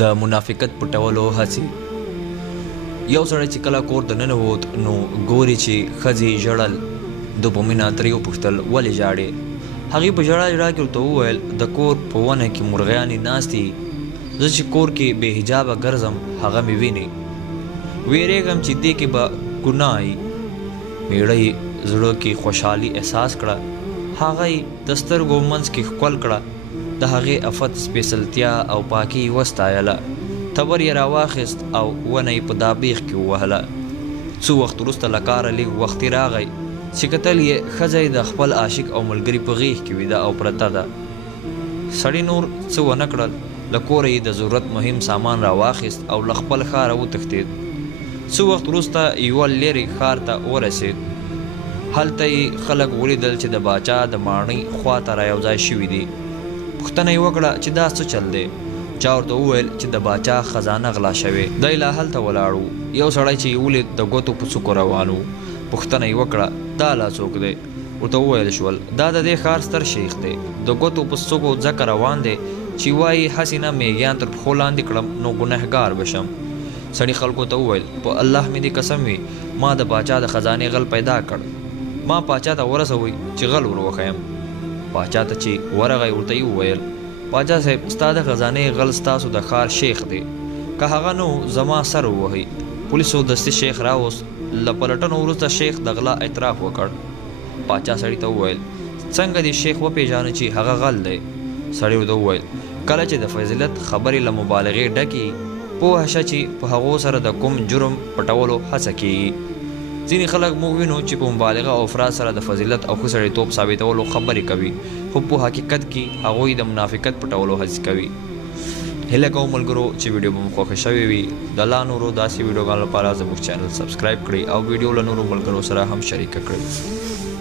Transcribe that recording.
د منافقت پټولو هڅې. یو سړی چې کله کور ته ننوت نو ګوري چې ښځې ژړل. د په مینه ترې وپوښتل ولې ژاړې؟ هغې په ژړا ژړا کې ورته وویل د کور په ونه کې مرغیانې ناستې، زه چې کور کې بې حجابه ګرځم هغه مې ویني، ویرېږم چې دې کې به ګناه وي. میړه یې زړه کې خوشحالي احساس کړه، هغه یې د سترګو منځ کې ښکل کړه، د هغې افت سپېڅلتیا او پاکي وستایله. تبر یې راواخیست او ونه یې په دابیغ کې ووهله. څو وخت وروسته له کاره لږ وختي راغی چې کتل یې ښځه یې د خپل عاشق او ملګري په غېږ کې ویده او پرته ده. سړي نور څه ونه کړل، له کوره یې د ضرورت مهم سامان راواخیست او له خپل ښاره وتښتېد. څو وخت وروسته یوه لرې ښار ته ورسېد. هلته یې خلک ولیدل چې د باچا د ماڼۍ خواته رایوځای شوي دي. پوښتنه یې وکړه چې دا څه چل دی؟ چا ورته وویل چې د باچا خزانه غلا شوې. دی لا هلته ولاړ و. یو سړی چې یې ولید د ګوتو په څوکو روان و. پوښتنه یې وکړه دا لا څوک دی؟ ورته وویل شول دا د دې ښار ستر شیخ دی، د ګوتو په څوکو ځکه روان دی چې وایي هسې نه میږیان تر پښو لاندې کړم نو ګنهګار بشم. سړي خلکو ته وویل په الله مې دې قسم وي ما د باچا د خزانې غل پیدا کړ، ما پاچا ته ورسوئ چې غل ور وښیم. باچا ته چې ورغی ورته یې وویل باچا صاحب ستا د خزانې غل ستاسو د ښار شیخ دی، که هغه نو زما سر ووهئ. پولیسو دستي شیخ راوست. له پلټنو وروسته شیخ د غلا اعتراف وکړ. باچا سړي ته وویل څنګه دې شیخ وپېژانه چې هغه غل دی؟ سړي ورته وویل کله چې د فضیلت خبرې له مبالغې ډکې پوه شه چې په هغو سره د کوم جرم پټولو هڅه کېږي. ځینې خلک موږ وینو چې په مبالغه او افراد سره د فضیلت او ښه سړیتوب ثابتولو خبرې کوي، خو په حقیقت کې هغوی د منافقت پټولو هڅې کوي. هیله کوم ملګرو چې ویډیو به مو خوښه شوې وي، د لا نورو داسې ویډیوګانو لپاره زموږ چینل سبسکرایب کړئ او ویډیو له نورو ملګرو سره هم شریکه کړئ.